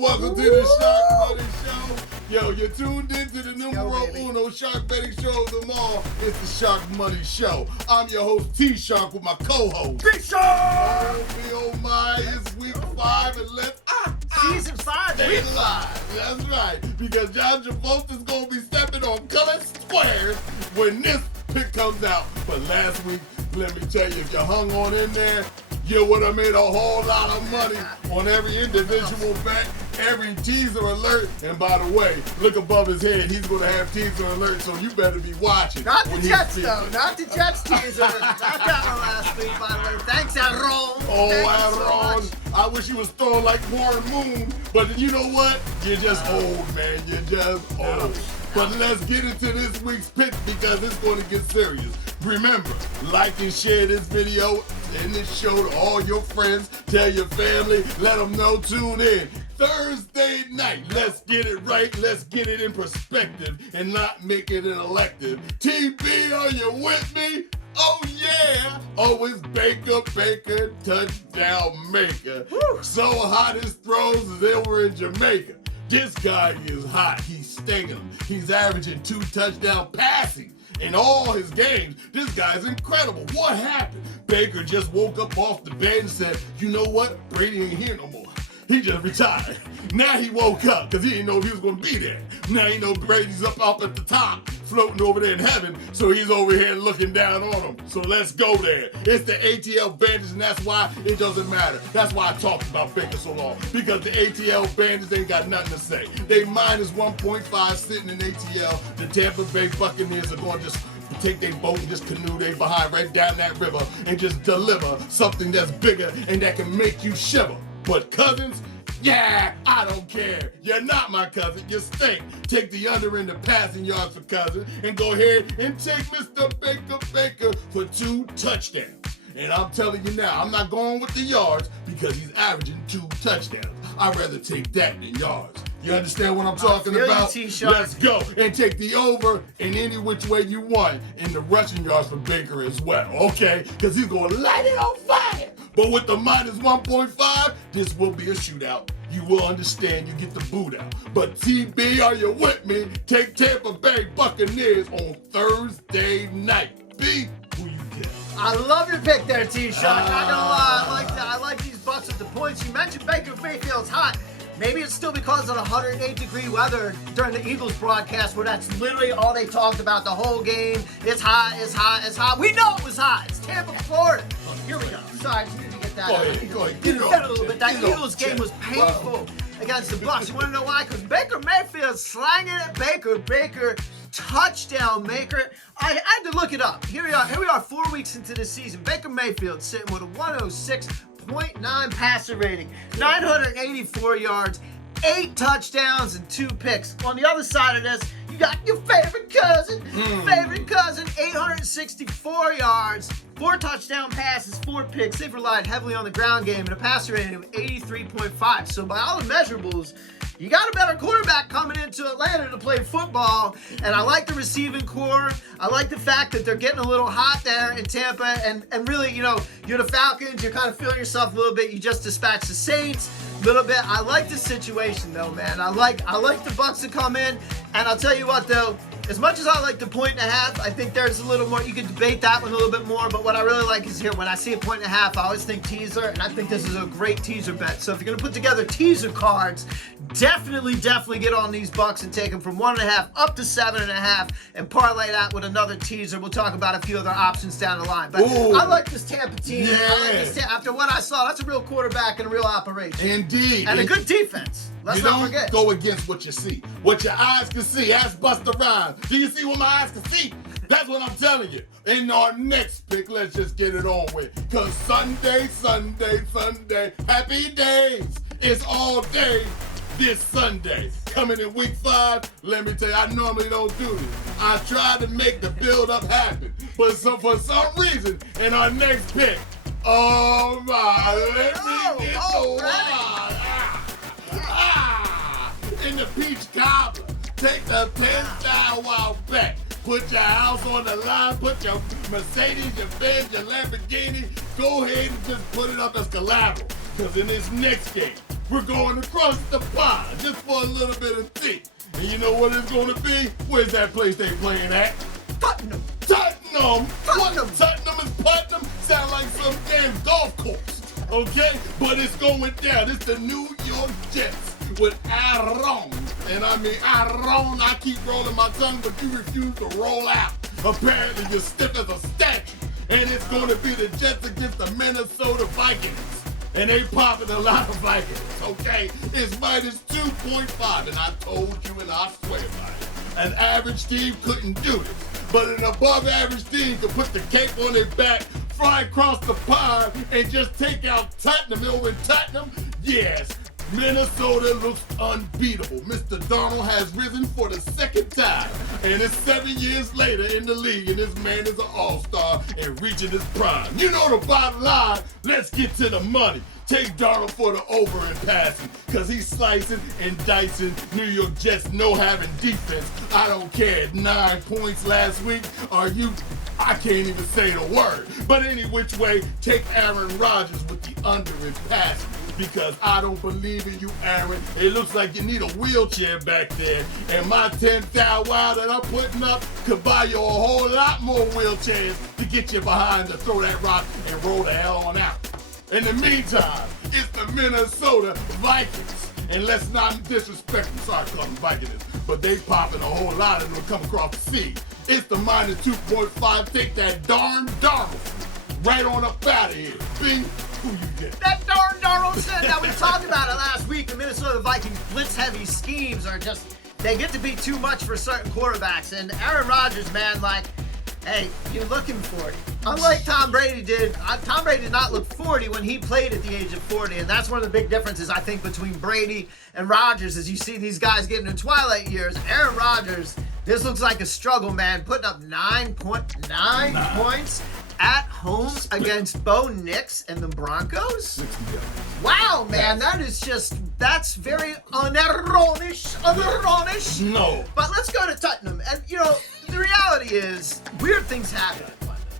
welcome to the Sharkmoney Show. Yo, you're tuned into the numero uno shark betting show of them all. It's the Sharkmoney Show. I'm your host, T-Shark, with my co-host, T-Shark! Oh my, it's week 5 and let's Season 5, week 5. That's right, because John Travolta's going to be stepping on colored squares when this pick comes out. But last week, let me tell you, if you hung on in there, you would have made a whole lot of money on every individual bet, every teaser alert. And by the way, look above his head. He's going to have teaser alerts, so you better be watching. Not the Jets, though. Not the Jets teaser. Not that one last week, by the way. Thanks, Aaron. Oh, Aaron. I wish you was throwing like Warren Moon. But you know what? You're just old, man. You're just old. But let's get into this week's pick because it's going to get serious. Remember, like and share this video and this show to all your friends. Tell your family. Let them know. Tune in. Thursday night. Let's get it right. Let's get it in perspective and not make it an elective. TB, are you with me? Oh, yeah. Always Baker, touchdown maker. Woo. So hot his throws is over in Jamaica. This guy is hot. He's stinging. He's averaging 2 touchdown passing in all his games. This guy's incredible. What happened? Baker just woke up off the bed and said, you know what? Brady ain't here no more. He just retired. Now he woke up because he didn't know if he was going to be there. Now he know Brady's up at the top, floating over there in heaven, so he's over here looking down on him. So let's go there. It's the ATL Bandits, and that's why it doesn't matter. That's why I talked about Baker so long, because the ATL Bandits ain't got nothing to say. They minus 1.5 sitting in ATL. The Tampa Bay Buccaneers are going to just take their boat and just canoe they behind right down that river and just deliver something that's bigger and that can make you shiver. But Cousins, yeah, I don't care. You're not my cousin. You stink. Take the under in the passing yards for Cousins and go ahead and take Mr. Baker for 2 touchdowns. And I'm telling you now, I'm not going with the yards because he's averaging 2 touchdowns. I'd rather take that than yards. You understand what I'm talking about? Let's go and take the over in any which way you want in the rushing yards for Baker as well, okay? Because he's going to light it on fire. But with the minus 1.5, this will be a shootout. You will understand. You get the boot out. But TB, are you with me? Take Tampa Bay Buccaneers on Thursday night. B, who you get? I love your pick there, T-Shark. Not gonna lie, I like that. I like these Bucks with the points. You mentioned Baker Mayfield's hot. Maybe it's still because of the 108-degree weather during the Eagles broadcast where that's literally all they talked about the whole game. It's hot, it's hot, it's hot. We know it was hot. It's Tampa, Florida. Here we go. Sorry, I just need to get that Go ahead. Get it a little bit. That Eagles game was painful against the Bucks. You want to know why? Because Baker Mayfield slanging it. Baker, touchdown maker. I had to look it up. Here we are 4 weeks into the season. Baker Mayfield sitting with a 106.9 passer rating, 984 yards, 8 touchdowns, and 2 picks. On the other side of this, you got your favorite cousin, 864 yards, 4 touchdown passes, 4 picks. They've relied heavily on the ground game and a passer rating of 83.5. So by all the measurables, you got a better quarterback coming into Atlanta to play football, and I like the receiving core. I like the fact that they're getting a little hot there in Tampa, and really, you know, you're the Falcons. You're kind of feeling yourself a little bit. You just dispatched the Saints a little bit. I like the situation, though, man. I like the Bucs to come in, and I'll tell you what, though. As much as I like the 1.5, I think there's a little more. You can debate that one a little bit more, but what I really like is here. When I see a 1.5, I always think teaser, and I think this is a great teaser bet. So if you're going to put together teaser cards, definitely get on these Bucks and take them from 1.5 up to 7.5 and parlay that with another teaser. We'll talk about a few other options down the line. But I like this Tampa team. Yeah. I like this after what I saw, that's a real quarterback and a real operation. Indeed. And a good defense. Let's not forget. You don't go against what you see. What your eyes can see. Ask Busta Rhymes. Do you see what my eyes can see? That's what I'm telling you. In our next pick, let's just get it on with. Because Sunday, happy days. It's all day this Sunday. Coming in week 5, let me tell you, I normally don't do this. I try to make the build-up happen. But for some reason, in our next pick, oh my, let me get the one. In the peach cobbler, take the 10,000 while back. Put your house on the line, put your Mercedes, your Benz, your Lamborghini, go ahead and just put it up as collateral. Because in this next game, we're going across the pond just for a little bit of tea. And you know what it's going to be? Where's that place they playing at? Tottenham. Tottenham. Tottenham. What? Tottenham is Putnam? Sound like some damn golf course. Okay? But it's going down. It's the New York Jets with Aaron. And I mean, Aaron, I keep rolling my tongue, but you refuse to roll out. Apparently, you're stiff as a statue. And it's going to be the Jets against the Minnesota Vikings. And they popping a lot of Vikings, okay? It's minus 2.5, and I told you and I swear by it. An average team couldn't do this, but an above average team could put the cape on their back, fly across the pond, and just take out Tottenham. Over in Tottenham, yes, Minnesota looks unbeatable. Mr. Darnold has risen for the second time, and it's 7 years later in the league, and this man is an all-star and reaching his prime. You know the bottom line. Let's get to the money. Take Darnold for the over in passing, because he's slicing and dicing. New York Jets no having defense. I don't care. 9 points last week. I can't even say the word. But any which way, take Aaron Rodgers with the under in passing, because I don't believe in you, Aaron. It looks like you need a wheelchair back there. And my 10,000 wow that I'm putting up could buy you a whole lot more wheelchairs to get you behind to throw that rock and roll the hell on out. In the meantime, it's the Minnesota Vikings. And let's not disrespect them, sorry to call them Vikings, but they popping a whole lot of them come across the sea. It's the minus 2.5. Take that darn Darnold right on up out of here. Bing, who you get? That darn Darnoldson that we talked about it last week. The Minnesota Vikings blitz-heavy schemes are just, they get to be too much for certain quarterbacks. And Aaron Rodgers, man, like, hey, you're looking 40. Unlike Tom Brady did, Tom Brady did not look 40 when he played at the age of 40, and that's one of the big differences, I think, between Brady and Rodgers. As you see these guys getting in twilight years, Aaron Rodgers, this looks like a struggle, man, putting up 9 points at home against Bo Nix and the Broncos. Wow, man, that's very unironish. No. But let's go to Tottenham. And, you know, the reality is, weird things happen.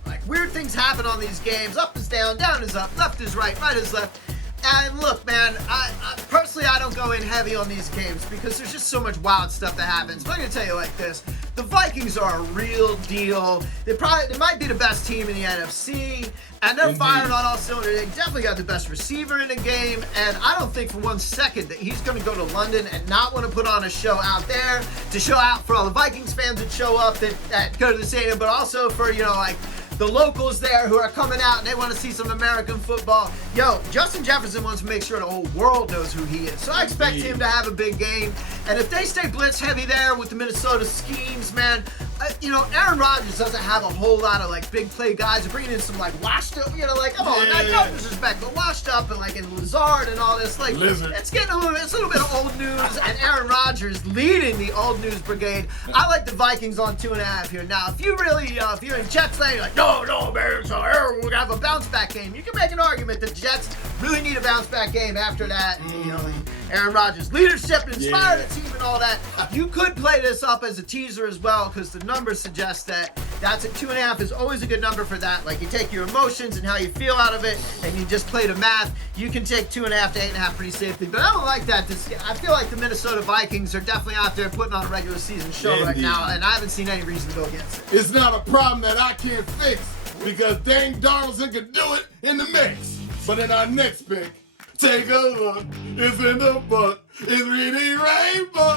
Like, weird things happen on these games. Up is down, down is up, left is right, right is left. And look, man, I personally, I don't go in heavy on these games because there's just so much wild stuff that happens. But I'm going to tell you like this. The Vikings are a real deal. They might be the best team in the NFC. And they're firing on all cylinders. They definitely got the best receiver in the game. And I don't think for 1 second that he's going to go to London and not want to put on a show out there to show out for all the Vikings fans that show up that go to the stadium, but also for, you know, like, the locals there who are coming out and they want to see some American football. Yo, Justin Jefferson wants to make sure the whole world knows who he is. So I expect him to have a big game. And if they stay blitz heavy there with the Minnesota schemes, man, you know, Aaron Rodgers doesn't have a whole lot of like big play guys. They're bringing in some like washed up, you know, like, come on, no disrespect, but washed up and like in Lazard and all this. Like, it's getting it's a little bit of old news, and Aaron Rodgers leading the old news brigade. I like the Vikings on 2.5 here. Now, if you really, if you're in Jets land, you're like, no, man, so Aaron, we're gonna have a bounce back game. You can make an argument that the Jets really need a bounce back game after that. You know, Aaron Rodgers' leadership inspired the team and all that. You could play this up as a teaser as well, because the numbers suggest that's at 2.5 is always a good number for that. Like, you take your emotions and how you feel out of it, and you just play the math. You can take 2.5 to 8.5 pretty safely. But I don't like that. I feel like the Minnesota Vikings are definitely out there putting on a regular season show right now, and I haven't seen any reason to go against it. It's not a problem that I can't fix, because dang Darnoldson can do it in the mix. But in our next pick, take a look. It's in the book. It's reading rainbow.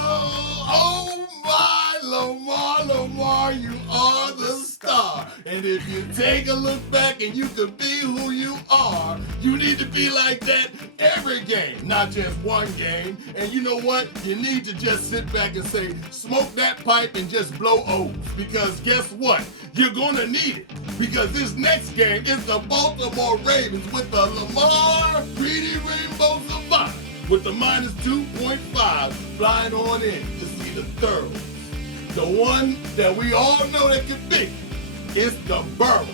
Oh my, Lamar, you are the star. And if you take a look back and you can be who you are, you need to be like that every game, not just one game. And you know what? You need to just sit back and say, smoke that pipe and just blow O's. Because guess what? You're going to need it. Because this next game is the Baltimore Ravens with the Lamar Reedy Rainbow Savant with the minus 2.5 flying on in to see the third. The one that we all know that can be is the Burrow.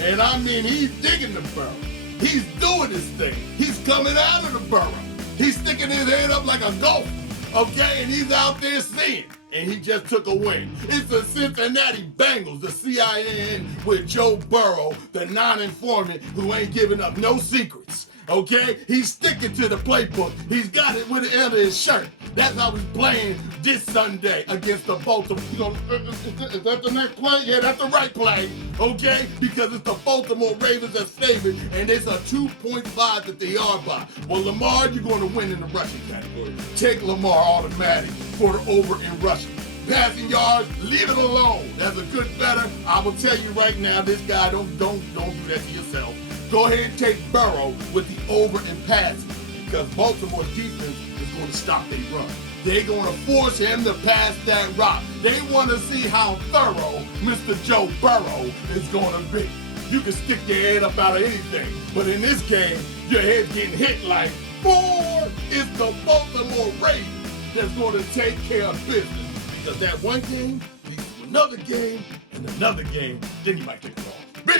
And I mean, he's digging the Burrow. He's doing his thing. He's coming out of the Burrow. He's sticking his head up like a gopher, okay? And he's out there seeing. And he just took a win. It's the Cincinnati Bengals, the CIN with Joe Burrow, the non-informant who ain't giving up no secrets. Okay? He's sticking to the playbook. He's got it with it under his shirt. That's how he's playing this Sunday against the Baltimore. Is that the next play? Yeah, that's the right play. Okay? Because it's the Baltimore Ravens that's favored, and it's a 2.5 that they are by. Well, Lamar, you're going to win in the rushing category. Take Lamar automatic for the over in rushing. Passing yards, leave it alone. That's a good better. I will tell you right now, this guy, don't do that to yourself. Go ahead and take Burrow with the over and passing, because Baltimore's defense is going to stop their run. They're going to force him to pass that rock. They want to see how thorough Mr. Joe Burrow is going to be. You can stick your head up out of anything, but in this game, your head's getting hit like, boy, it's the Baltimore Ravens that's going to take care of business. Because that one game leads to another game and another game, then you might take it off. B,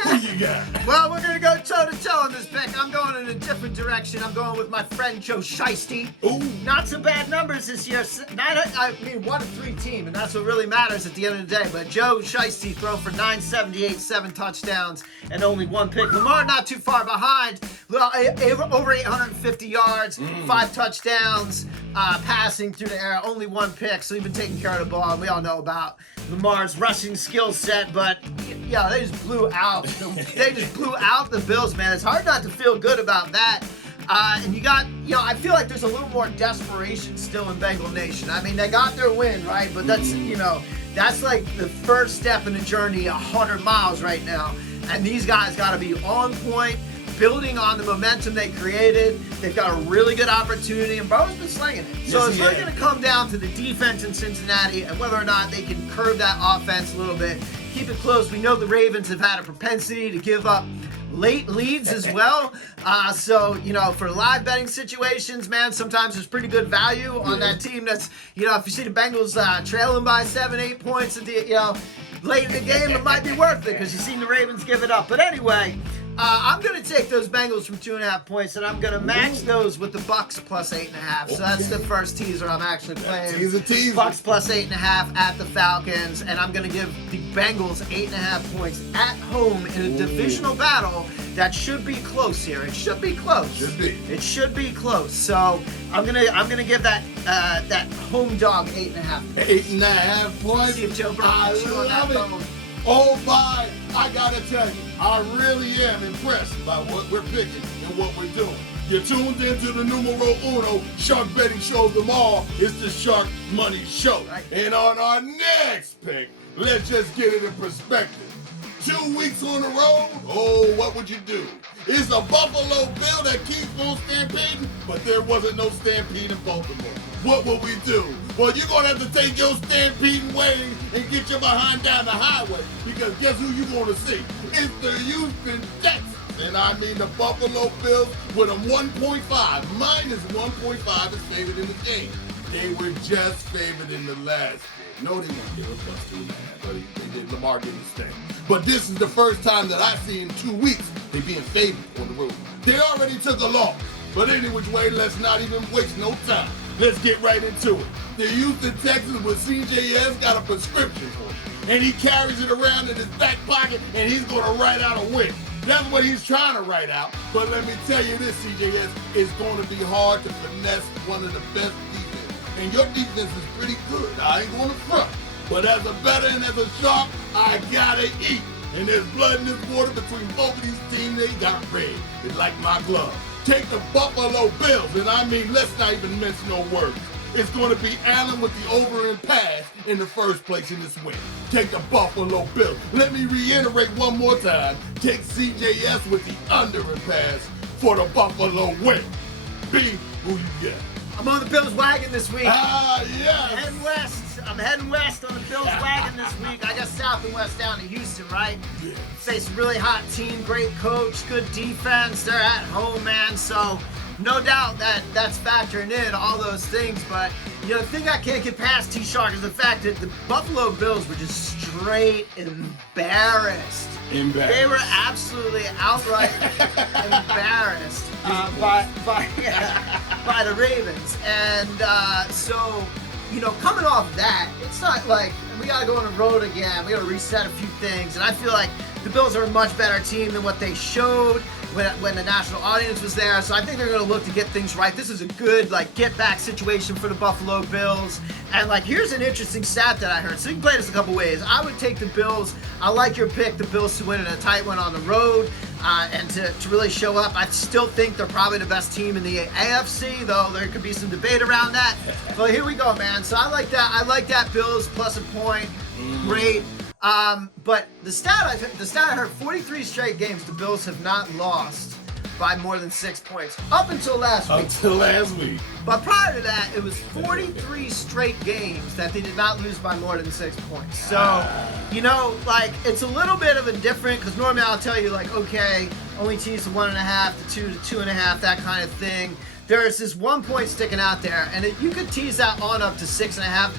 who you got? Well, we're going to go toe-to-toe in this pick. I'm going in a different direction. I'm going with my friend Joe Shiesty. Ooh. Not so bad numbers this year. 1-3 team, and that's what really matters at the end of the day. But Joe Shiesty thrown for 978, 7 touchdowns, and only 1 pick. Lamar not too far behind. Over 850 yards, 5 touchdowns, passing through the air, only 1 pick. So he's been taking care of the ball, and we all know about Lamar's rushing skill set, but yeah, they just blew out. They just blew out the Bills, man. It's hard not to feel good about that. And you got, I feel like there's a little more desperation still in Bengal Nation. I mean, they got their win, right? But that's, that's like the first step in the journey, 100 miles right now. And these guys got to be on point, building on the momentum they created. They've got a really good opportunity, and Burrow's been slinging it. So it's really going to come down to the defense in Cincinnati and whether or not they can curb that offense a little bit, keep it close. We know the Ravens have had a propensity to give up late leads as well. So, for live betting situations, man, sometimes there's pretty good value on that team that's, if you see the Bengals trailing by 7-8 points at the, late in the game, it might be worth it because you've seen the Ravens give it up. But anyway, I'm going to take those Bengals from 2.5 points, and I'm going to match those with the Bucs plus 8.5. So that's the first teaser I'm actually playing. Teaser. Bucs plus 8.5 at the Falcons, and I'm going to give the Bengals 8.5 points at home in a divisional battle that should be close here. It should be close. It should be close. So I'm gonna give that home dog 8.5. 8.5 points. See if Joe Burrow can chew on that bone. Oh my, I gotta tell you, I really am impressed by what we're picking and what we're doing. You're tuned into the numero uno Shark Betting Shows them all. It's the Shark Money Show. Right. And on our next pick, let's just get it in perspective. 2 weeks on the road, oh, what would you do? It's a Buffalo Bill that keeps on stampeding, but there wasn't no stampede in Baltimore. What will we do? Well, you're going to have to take your stampeding ways and get your behind down the highway, because guess who you're going to see? It's the Houston Texans. And I mean the Buffalo Bills with a 1.5, minus 1.5 is favored in the game. They were just favored in the last game. No, they weren't. They were plus 2.5, but Lamar didn't stay. But this is the first time that I see in 2 weeks they being favored on the road. They already took a loss. But any which way, let's not even waste no time. Let's get right into it. The Houston Texans with CJS got a prescription for it. And he carries it around in his back pocket, and he's going to write out a win. That's what he's trying to write out. But let me tell you this, CJS, it's going to be hard to finesse one of the best defense. And your defense is pretty good. I ain't going to front. But as a better and as a shark, I gotta eat. And there's blood in this water between both of these teams. They got red. It's like my glove. Take the Buffalo Bills, and I mean, let's not even mince no words. It's going to be Allen with the over and pass in the first place in this win. Take the Buffalo Bills. Let me reiterate one more time. Take CJS with the under and pass for the Buffalo win. B, who you got? I'm on the Bills wagon this week. Yes. I'm heading west on the Bills wagon this week. I got south and west down to Houston, right? Yes. Face a really hot team, great coach, good defense. They're at home, man. So no doubt that's factoring in all those things. But the thing I can't get past T-Shark is the fact that the Buffalo Bills were just straight embarrassed. They were absolutely outright embarrassed by the Ravens. And so, coming off that, it's not like we got to go on the road again. We got to reset a few things. And I feel like the Bills are a much better team than what they showed. when the national audience was there. So I think they're going to look to get things right. This is a good, like, get-back situation for the Buffalo Bills. And, like, here's an interesting stat that I heard. So you can play this a couple ways. I would take the Bills. I like your pick, the Bills to win in a tight one on the road and to really show up. I still think they're probably the best team in the AFC, though there could be some debate around that. But here we go, man. So I like that. I like that Bills plus a point. Great. But the stat I heard, 43 straight games the Bills have not lost by more than 6 points up until last week. But prior to that, it was 43 straight games that they did not lose by more than 6 points. So, you know, like, it's a little bit of a different, because normally I'll tell you, like, okay, only teams to 1.5 to 2 to 2.5, that kind of thing. There's this 1 point sticking out there, and you could tease that on up to 6.5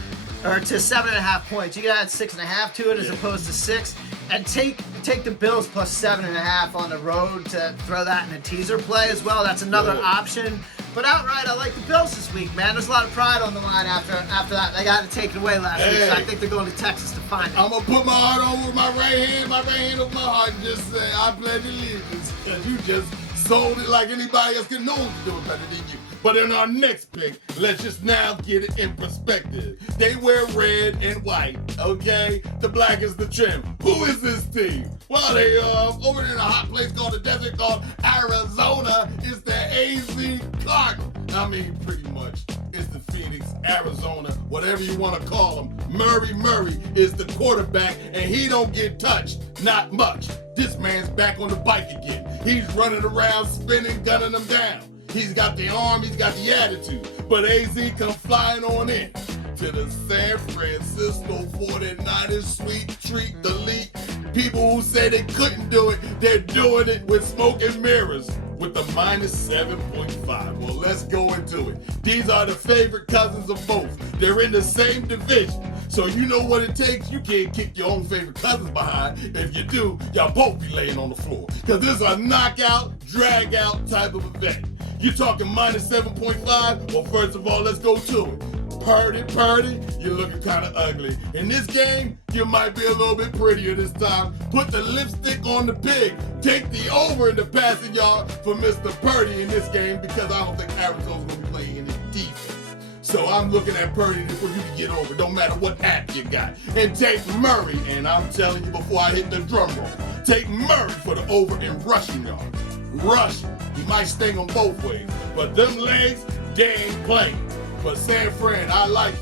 or to 7.5 points. You could add 6.5 to it as opposed to 6, and take the Bills plus 7.5 on the road to throw that in a teaser play as well. That's another option. But outright, I like the Bills this week, man. There's a lot of pride on the line after that. They got to take it away last week, so I think they're going to Texas to find it. I'm going to put my heart over my right hand over my heart, and just say, I pledge allegiance, because you just sold it like anybody else can know to do it better than you. But in our next pick, let's just now get it in perspective. They wear red and white, okay? The black is the trim. Who is this team? Well, they over there in a hot place called the desert called Arizona. It's the AZ Cardinals. I mean, pretty much, it's the Phoenix, Arizona, whatever you want to call them. Murray is the quarterback, and he don't get touched. Not much. This man's back on the bike again. He's running around, spinning, gunning them down. He's got the arm, he's got the attitude. But AZ come flying on in to the San Francisco 49ers sweet treat the league. People who say they couldn't do it, they're doing it with smoke and mirrors with the minus 7.5. Well, let's go into it. These are the favorite cousins of both. They're in the same division. So you know what it takes. You can't kick your own favorite cousins behind. If you do, y'all both be laying on the floor. Because this is a knockout, drag-out type of event. You're talking minus 7.5? Well, first of all, let's go to it. Purdy, you're looking kind of ugly. In this game, you might be a little bit prettier this time. Put the lipstick on the pig. Take the over in the passing yard for Mr. Purdy in this game, because I don't think Arizona's going to be playing any defense. So I'm looking at Purdy for you to get over, no matter what app you got. And take Murray, and I'm telling you before I hit the drum roll, take Murray for the over in rushing yards. Rushing. He might sting them both ways. But them legs, they ain't playing. But San Fran, I like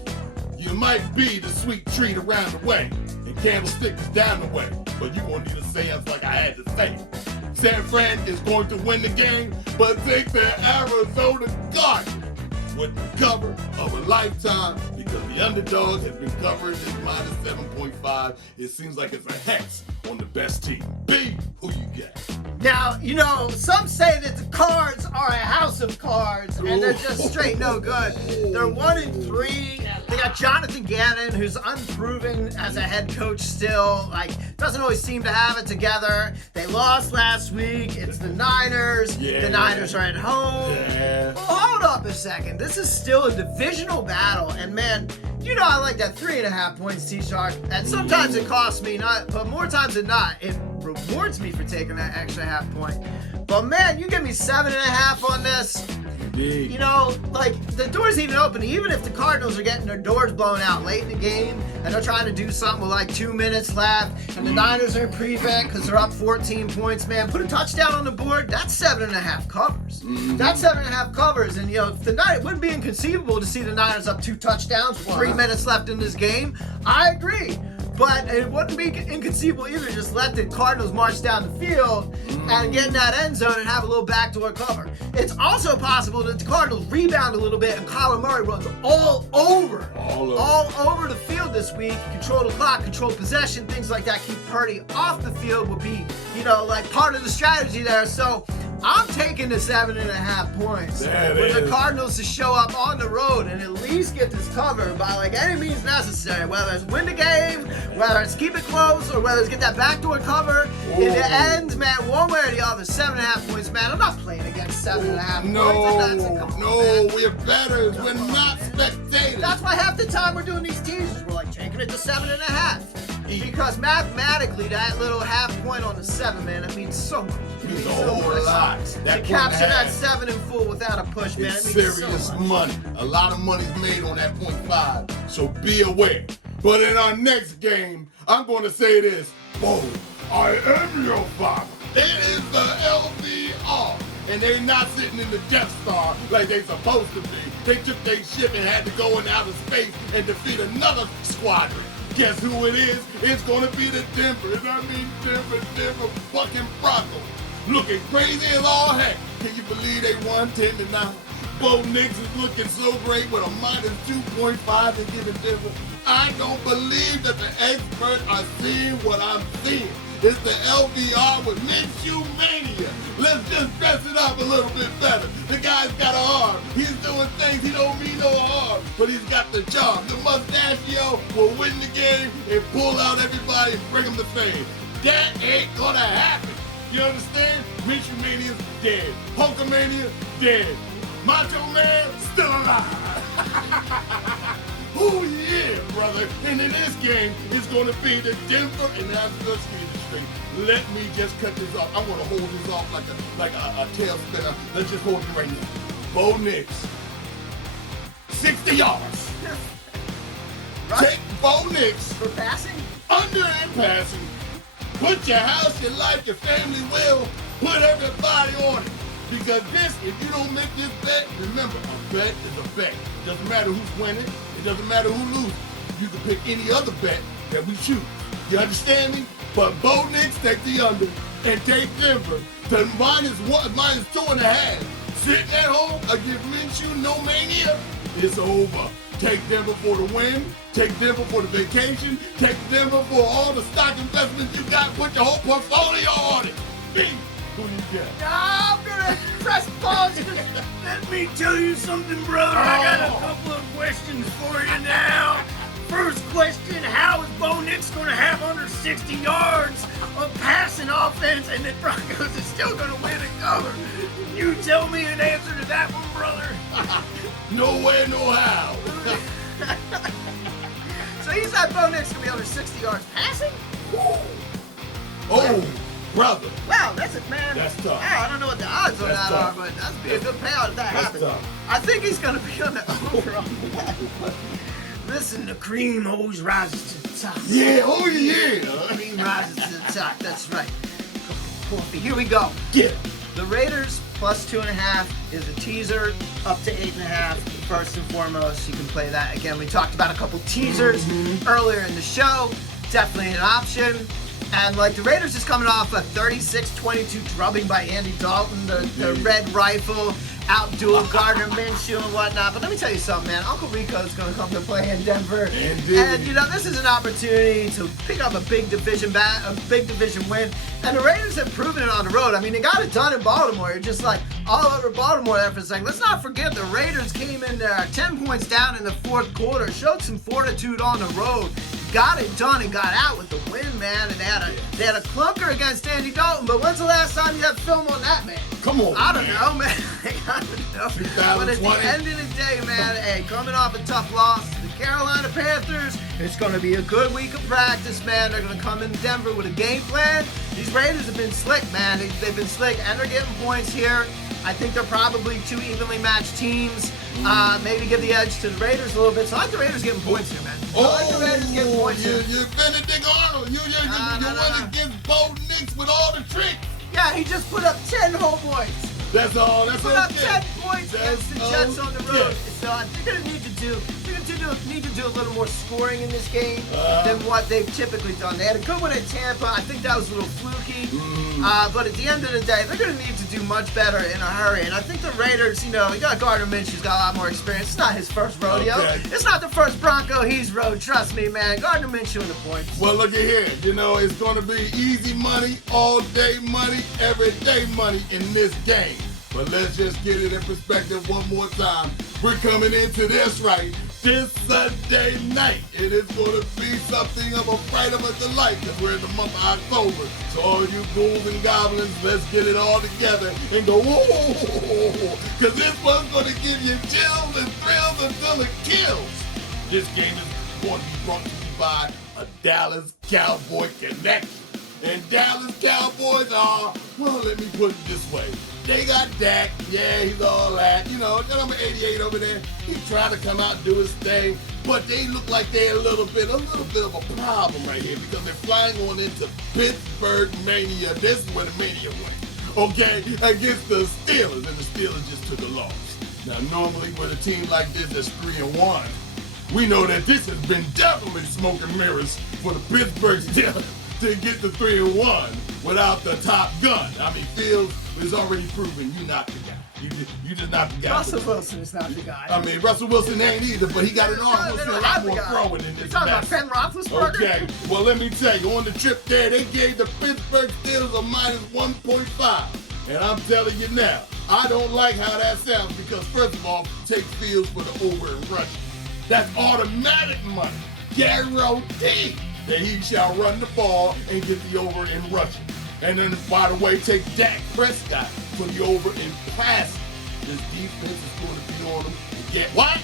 you. You might be the sweet treat around the way, and Candlestick is down the way. But you're going to need a seance like I had to say. San Fran is going to win the game, but take the Arizona Cardinals with the cover of a lifetime, because the underdog has been covering this minus 7.5. It seems like it's a hex on the best team. B, who you got? Now, you know, some say that the Cards are a house of cards, and they're just straight no good. They're 1-3. They got Jonathan Gannon, who's unproven as a head coach still. Like, doesn't always seem to have it together. They lost last week. It's the Niners. Yeah. The Niners are at home. Yeah. Well, hold up a second. This is still a divisional battle, and man, you know I like that 3.5 points, T-Shark. And sometimes it costs me, but more times than not, it rewards me for taking that extra half point. But man, you give me 7.5 on this. Indeed. You know, like, the door's even open. Even if the Cardinals are getting their doors blown out late in the game and they're trying to do something with like 2 minutes left, and the Niners are in prevent because they're up 14 points, man, put a touchdown on the board. That's 7.5 covers. That's 7.5 covers. And, you know, it wouldn't be inconceivable to see the Niners up 2 touchdowns with 3 minutes left in this game. I agree. But it wouldn't be inconceivable either. Just let the Cardinals march down the field and get in that end zone and have a little backdoor cover. It's also possible that the Cardinals rebound a little bit and Kyler Murray runs all over the field this week. Control the clock, control possession, things like that. Keep Purdy off the field would be, you know, like part of the strategy there. So I'm taking the 7.5 points with the Cardinals to show up on the road and at least get this cover by like any means necessary, whether it's win the game, whether it's keep it close, or whether it's get that backdoor cover. In the end, man, one way or the other, 7.5 points, man. I'm not playing against 7.5 points. No, we're bettors. We're not spectators. That's why half the time we're doing these teasers, we're like taking it to 7.5. Because mathematically, that little half point on the 7, man, it means so much. It means a whole lot. To capture that 7 in full without a push, man, it's it means serious so much. money. A lot of money's made on that .5, so be aware. But in our next game, I'm going to say this. Whoa, I am your father. It is the LVR. And they not sitting in the Death Star like they supposed to be. They took their ship and had to go in outer space and defeat another squadron. Guess who it is? It's going to be the Denver, and I mean Denver fucking Broncos. Looking crazy as all heck. Can you believe they won 10-9? Bo Nix is looking so great with a minus 2.5 to give it Denver. I don't believe that the experts are seeing what I'm seeing. It's the LVR with Minshew Mania. Let's just dress it up a little bit better. The guy's got an arm. He's doing things he don't mean no harm, but he's got the charm. The mustachio will win the game and pull out everybody and bring them to fame. That ain't gonna happen. You understand? Minshew Mania's dead. Hulkamania, dead. Macho Man, still alive. Oh yeah, brother. And in this game, it's going to be the Denver, and I'm just getting straight. Let me just cut this off. I'm going to hold this off like a tail spinner. Let's just hold it right now. Bo Nix, 60 yards. Right. Take Bo Nix For passing? under and passing. Put your house, your life, your family will. Put everybody on it. Because this, if you don't make this bet, remember, a bet is a bet. Doesn't matter who's winning. It doesn't matter who loses. You can pick any other bet that we choose. You understand me? But Bo Nix take the under and take Denver to minus 2.5. Sitting at home against Minshew, no mania, it's over. Take Denver for the win. Take Denver for the vacation. Take Denver for all the stock investments you got. Put your whole portfolio on it. Me. Who you got? I'm gonna press pause. Let me tell you something, brother. I got a couple of questions for you now. First question, how is Bo Nix going to have under 60 yards of passing offense and the Broncos is still going to win and cover? You tell me an answer to that one, brother. No way, no how. So you said Bo Nix gonna be under 60 yards passing? Oh, brother. Wow, that's it, man. That's tough. Wow, I don't know what the odds on That's that tough. are, but that'd be a good payout if that That's happens. tough. I think he's gonna be on the over on that. Listen, The cream always rises to the top. Yeah, oh yeah. cream rises to the top. That's right. Here we go. Get it. The Raiders plus 2.5 is a teaser, up to 8.5. First and foremost, you can play that. Again, we talked about a couple teasers earlier in the show. Definitely an option. And like the Raiders is coming off a 36-22 drubbing by Andy Dalton, the red rifle, outduel Gardner Minshew and whatnot. But let me tell you something, man. Uncle Rico's going to come to play in Denver. Indeed. And, you know, this is an opportunity to pick up a big division win. And the Raiders have proven it on the road. I mean, they got it done in Baltimore. You're just like all over Baltimore there for a second. Let's not forget the Raiders came in there 10 points down in the fourth quarter, showed some fortitude on the road, got it done and got out with the win, man. And they had a clunker against Andy Dalton. But when's the last time you had film on that, man? Come on, I don't man. know, man. I don't know. But at the 2020. end of the day, man, hey, coming off a tough loss to the Carolina Panthers, it's going to be a good week of practice, man. They're going to come in Denver with a game plan. These Raiders have been slick, man. They've been slick, and they're getting points here. I think they're probably two evenly matched teams. Maybe give the edge to the Raiders a little bit. So I like the Raiders getting points here, man. I like the Raiders getting points here. You're Benedict Arnold. You're one against Bo Nix with all the tricks. Yeah, he just put up 10 whole points. That's all. That's Put okay. up 10 points against the Jets on the road. Yeah. So I think they're going to need to do a little more scoring in this game than what they've typically done. They had a good one at Tampa. I think that was a little fluky. But at the end of the day, they're going to need to do much better in a hurry. And I think the Raiders, you know, you got Gardner Minshew's got a lot more experience. It's not his first rodeo. Okay. It's not the first Bronco he's rode. Trust me, man. Gardner Minshew in the points. Well, look at here. You know, it's going to be easy money, all day money, every day money in this game. But let's just get it in perspective one more time. We're coming into this right this Sunday night. It is going to be something of a fright of a delight because we're in the month of October. So all you ghouls and goblins, let's get it all together and go, whoa, because this one's going to give you chills and thrills until it kills. This game is going to be brought to you by a Dallas Cowboy connection. And Dallas Cowboys are, well, let me put it this way. They got Dak, yeah, he's all that. You know, that number 88 over there, he's trying to come out and do his thing. But they look like they're a little bit of a problem right here because they're flying on into Pittsburgh Mania. This is where the Mania went, okay, against the Steelers. And the Steelers just took a loss. Now, normally with a team like this that's 3-1, we know that this has been definitely smoke and mirrors for the Pittsburgh Steelers to get to 3-1 without the top gun. I mean, Fields is already proven you're not the guy. You just not the guy. Russell Wilson is not the guy. I mean, Russell Wilson ain't either, but he got an arm that's a lot more throwing in this. You're talking about Ben Roethlisberger? Okay, well, let me tell you, on the trip there, they gave the Pittsburgh Steelers a minus 1.5. And I'm telling you now, I don't like how that sounds because, first of all, take Fields for the over and rushing. That's automatic money. Guaranteed that he shall run the ball and get the over in rushing. And then, by the way, take Dak Prescott for the over in passing. This defense is going to be on him to get what?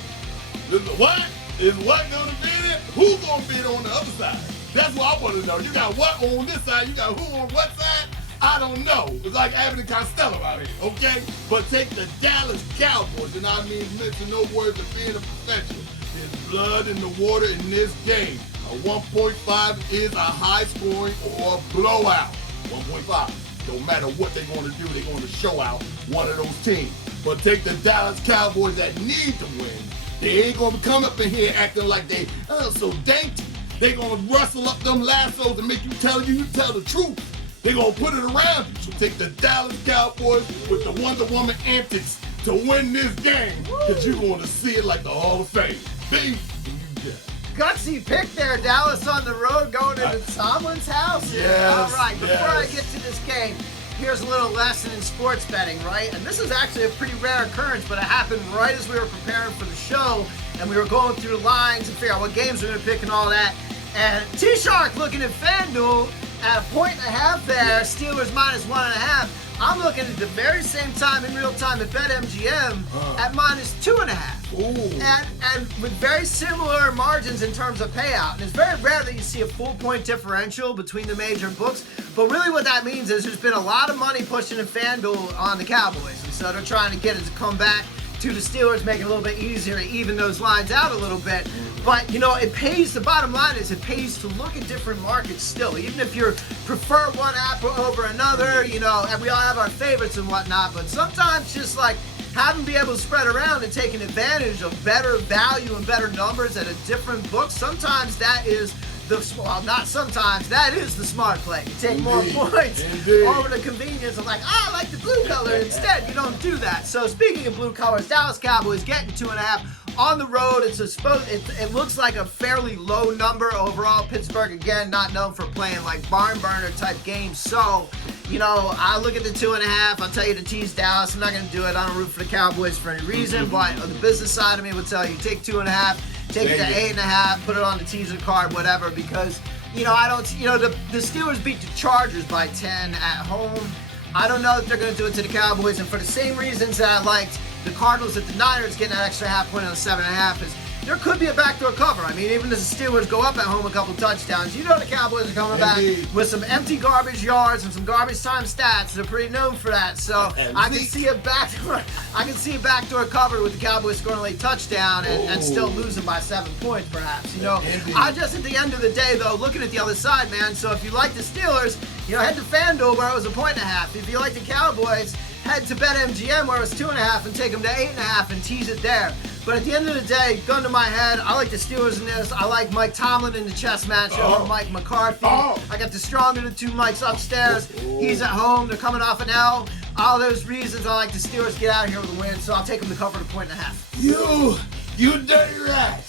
What? Is what going to be there? Who's going to be on the other side? That's what I want to know. You got what on this side? You got who on what side? I don't know. It's like Abbott and Costello out here, okay? But take the Dallas Cowboys, and I mean, mention no words of being a professional. There's blood in the water in this game. A 1.5 is a high scoring or a blowout. 1.5. Don't matter what they're going to do, they're going to show out one of those teams. But take the Dallas Cowboys that need to win. They ain't going to come up in here acting like they so dainty. They're going to rustle up them lassos and make you tell the truth. They're going to put it around you. So take the Dallas Cowboys with the Wonder Woman antics to win this game because you're going to see it like the Hall of Fame. Big Gutsy pick there, Dallas on the road going into Tomlin's house. Yes, all right, before I yes. get to this game, here's a little lesson in sports betting, right? And this is actually a pretty rare occurrence, but it happened right as we were preparing for the show, and we were going through the lines and figure out what games we're going to pick and all that. And T-Shark looking at FanDuel at 1.5 there, Steelers minus 1.5. I'm looking at the very same time in real time at BetMGM at minus 2.5. And with very similar margins in terms of payout. And it's very rare that you see a full point differential between the major books. But really what that means is there's been a lot of money pushing in FanDuel on the Cowboys. And so they're trying to get it to come back to the Steelers, make it a little bit easier to even those lines out a little bit. But, you know, it pays, the bottom line is it pays to look at different markets still. Even if you prefer one app over another, you know, and we all have our favorites and whatnot, but sometimes just like having be able to spread around and taking advantage of better value and better numbers at a different book, sometimes that is not sometimes, that is the smart play. You take more points over the convenience of like, I like the blue color instead. You don't do that. So speaking of blue colors, Dallas Cowboys getting 2.5 on the road. It looks like a fairly low number overall. Pittsburgh, again, not known for playing like barn burner type games. So, you know, I look at the 2.5. I'll tell you to tease Dallas. I'm not going to do it. I don't root for the Cowboys for any reason. But on the business side of me would tell you, take 2.5. Take it to 8.5, put it on the teaser card, whatever, because, you know, the Steelers beat the Chargers by 10 at home. I don't know if they're going to do it to the Cowboys, and for the same reasons that I liked the Cardinals at the Niners getting that extra half point on the 7.5 is there could be a backdoor cover. I mean, even if the Steelers go up at home a couple touchdowns, you know the Cowboys are coming back with some empty garbage yards and some garbage time stats. They're pretty known for that. So I can see a backdoor cover with the Cowboys scoring a late touchdown and still losing by 7 points, perhaps. You know, I just at the end of the day though, looking at the other side, man. So if you like the Steelers, you know, head to FanDuel where it was a 1.5. If you like the Cowboys, head to BetMGM where it was 2.5 and take them to 8.5 and tease it there. But at the end of the day, gun to my head, I like the Steelers in this. I like Mike Tomlin in the chess match over Mike McCarthy. I got the stronger of the two Mikes upstairs. He's at home. They're coming off an L. All those reasons I like the Steelers get out of here with a win, so I'll take them to cover the 1.5. You dirty rat.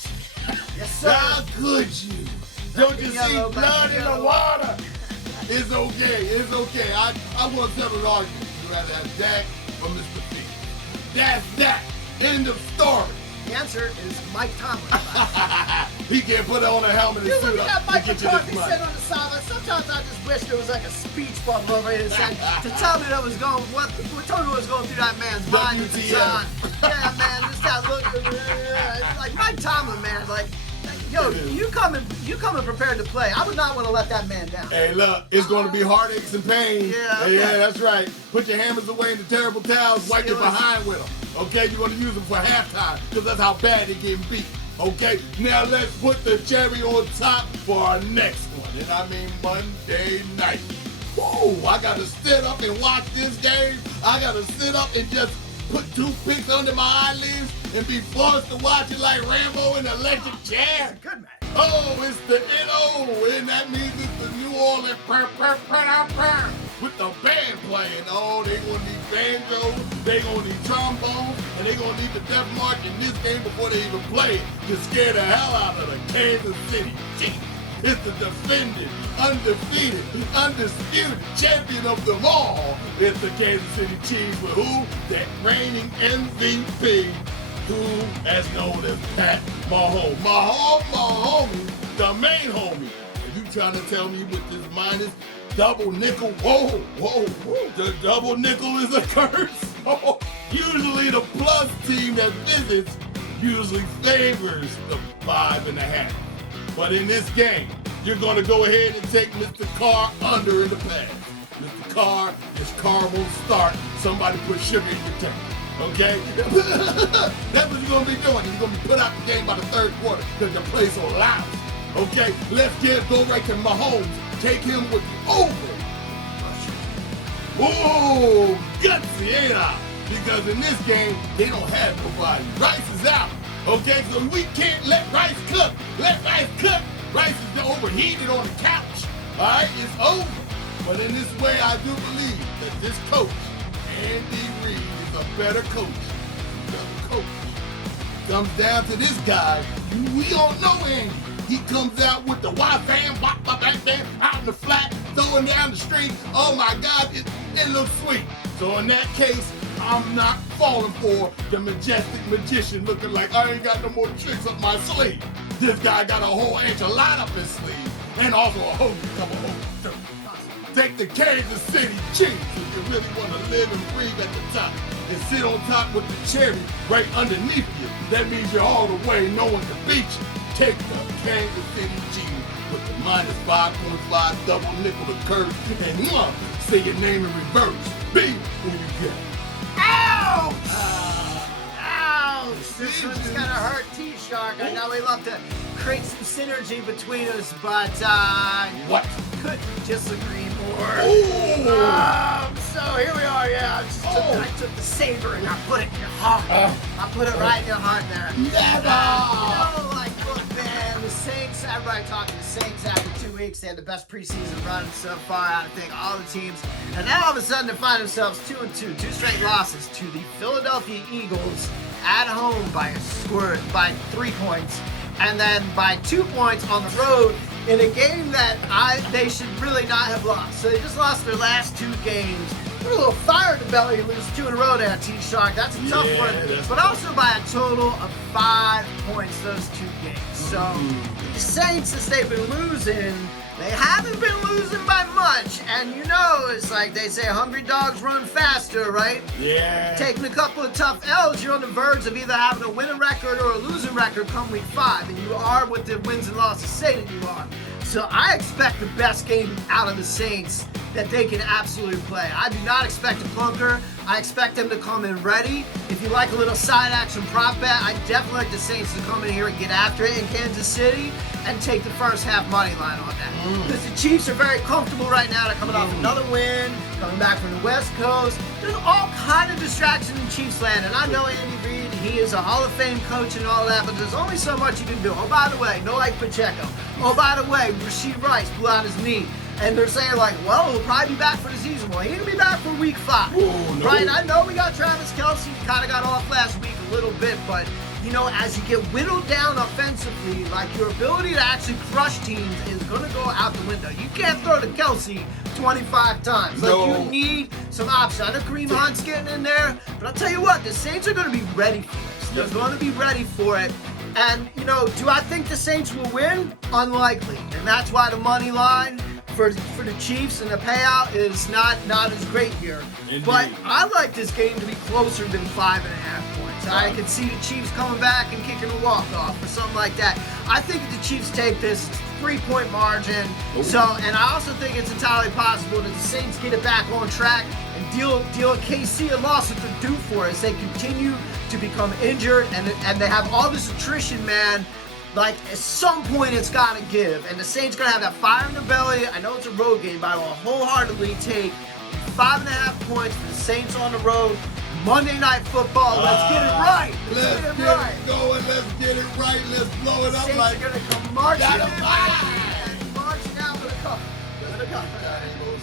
Yes, sir. How could you? Don't you see blood in the water? It's okay. It's okay. I want to settle an argument. You rather have Dak or Mr. P. That's that. End of story. The answer is Mike Tomlin. He can't put on a helmet and You suit look up at Mike to get you McCarthy this sitting money. on the sideline. Sometimes I just wish there was like a speech bubble over his head to tell me what was going through that man's mind at the time. Yeah, man, just that look. It's like Mike Tomlin, man. Like Yo, you coming prepared to play. I would not want to let that man down. Hey, look, it's going to be heartaches and pain. Yeah, Hey, yeah, that's right. Put your hammers away in the terrible towels. Wipe your behind with them. Okay, you're going to use them for halftime because that's how bad they're getting beat. Okay, now let's put the cherry on top for our next one. And I mean Monday night. Whoa, I got to sit up and watch this game. I got to sit up and just put toothpicks under my eyelids and be forced to watch it like Rambo in an electric chair. Good man. Oh, it's the N.O. and that means it's the New Orleans with the band playing. Oh, they gonna need banjos, they gonna need trombones, and they gonna need the Death March in this game before they even play it to scare the hell out of the Kansas City Chiefs. It's the defending, undefeated, undisputed champion of them all. It's the Kansas City Chiefs with who? That reigning MVP, who as known as Pat Mahomes. Mahomes, the main homie. Are you trying to tell me with this minus double nickel? Whoa. The double nickel is a curse. Oh, usually the plus team that visits usually favors the 5.5. But in this game, you're going to go ahead and take Mr. Carr under in the pass. Mr. Carr, his car won't start. Somebody put sugar in your tank. Okay? That's what you're going to be doing. You're going to be put out the game by the third quarter because the play's so loud. Okay? Let's go right to Mahomes. Take him with the over. Whoa! Gutsy, ain't I? Because in this game, they don't have nobody. Rice is out. Okay? So we can't let Rice cook. Let Rice cook. Rice is overheated on the couch. All right? It's over. But in this way, I do believe that this coach, Andy Reid, is a better coach than the other coach. Comes down to this guy. We don't know Andy. He comes out with the bam, bam, out in the flat, throwing down the street. Oh my God, it looks sweet. So in that case, I'm not falling for the majestic magician looking like I ain't got no more tricks up my sleeve. This guy got a whole enchilada up his sleeve and also a whole couple of dirt. Take the Kansas City Chiefs if you really want to live and breathe at the top and sit on top with the cherry right underneath you. That means you're all the way, no one can beat you. Take the Kansas City Chiefs with the minus 5.5 double nickel to curse and say your name in reverse. B, who you get? Ouch! Ouch! This one's gonna hurt T-Shark. I know we love to create some synergy between us, but What? couldn't disagree more. Ooh! So here we are, yeah. I took the saber and I put it in your heart. I put it right in your heart there. Never! Look, man, the Saints, everybody talking the Saints after 2 weeks. They had the best preseason run so far out of, I think, all the teams. And now all of a sudden they find themselves 2-2, 2 straight losses to the Philadelphia Eagles at home by 3 points. And then by 2 points on the road in a game that they should really not have lost. So they just lost their last 2 games. They're a little fire in the belly to lose 2 in a row there, T-Shark. That's a tough one. But also by a total of 5 points those 2 games. So the Saints, since they've been losing, they haven't been losing by much. And you know, it's like they say, hungry dogs run faster, right? Yeah. Taking a couple of tough L's, you're on the verge of either having a winning record or a losing record come week 5. And you are what the wins and losses say that you are. So I expect the best game out of the Saints that they can absolutely play. I do not expect a clunker. I expect them to come in ready. If you like a little side action prop bet, I definitely like the Saints to come in here and get after it in Kansas City and take the first half money line on that. Because the Chiefs are very comfortable right now. They're coming off another win, coming back from the West Coast. There's all kind of distraction in Chiefs land. And I know Andy Reid, he is a Hall of Fame coach and all that, but there's only so much you can do. Oh, by the way, no Ike Pacheco. Oh, by the way, Rashid Rice blew out his knee. And they're saying like, well, he'll probably be back for the season. Well, he's going to be back for week 5. Right? I know we got Travis Kelce. Kind of got off last week a little bit, but you know, as you get whittled down offensively, like your ability to actually crush teams is going to go out the window. You can't throw to Kelce 25 times. Like, you need some options. I know Kareem Hunt's getting in there, but I'll tell you what, the Saints are going to be ready for this. They're going to be ready for it. And, you know, do I think the Saints will win? Unlikely. And that's why the money line for the Chiefs and the payout is not as great here. Indeed. But I like this game to be closer than 5.5 points. I could see the Chiefs coming back and kicking a walk-off or something like that. I think the Chiefs take this 3-point margin. So, and I also think it's entirely possible that the Saints get it back on track and deal KC a loss that they're due for as they continue to become injured and they have all this attrition, man. Like, at some point it's got to give. And the Saints going to have that fire in their belly. I know it's a road game, but I will wholeheartedly take 5.5 points for the Saints on the road. Monday Night Football. Let's get it right. Let's get it going. Let's get it right. Let's blow it up Saints like are going to come marching in. Dynamite. Marching out with a cup.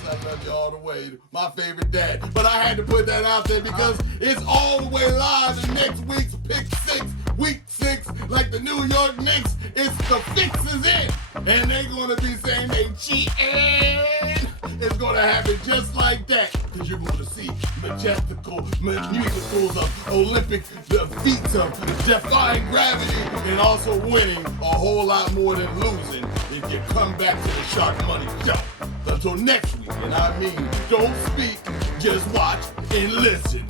I love you all the way. My favorite dad. But I had to put that out there because it's all the way live in next week's Pick 6. Week 6, like the New York Knicks, it's the fixes in. And they're going to be saying they cheating. It's going to happen just like that. Because you're going to see majestical musicals of Olympic feats of defying gravity and also winning a whole lot more than losing if you come back to the Shark Money Show. Until next week, and I mean, don't speak, just watch and listen.